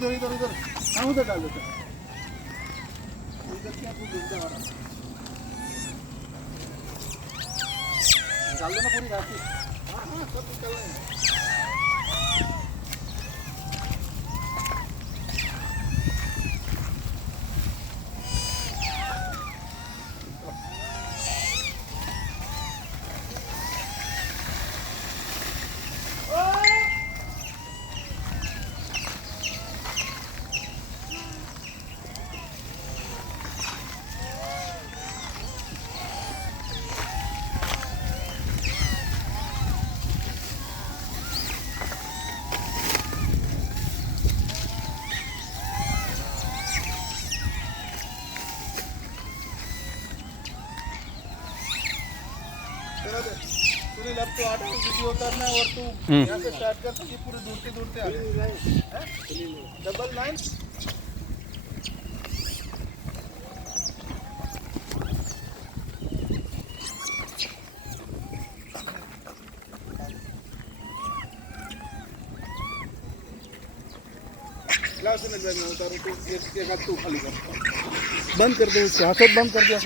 इधर इधर इधर हाँ उधर डाल देते इधर क्या कुछ डूबता वाला डाल दो ना पूरी घाटी हाँ हाँ सब निकल रहे हैं सुनील अब तो 8 वीडियो उतारना है और तू यहाँ से स्टार्ट कर तो ये पूरे दूरते दूरते आ गए 99 ला सुनील मैं उतारूँ तो एक हाथ तू खाली कर बंद कर दे उसको हाथ बंद कर दिया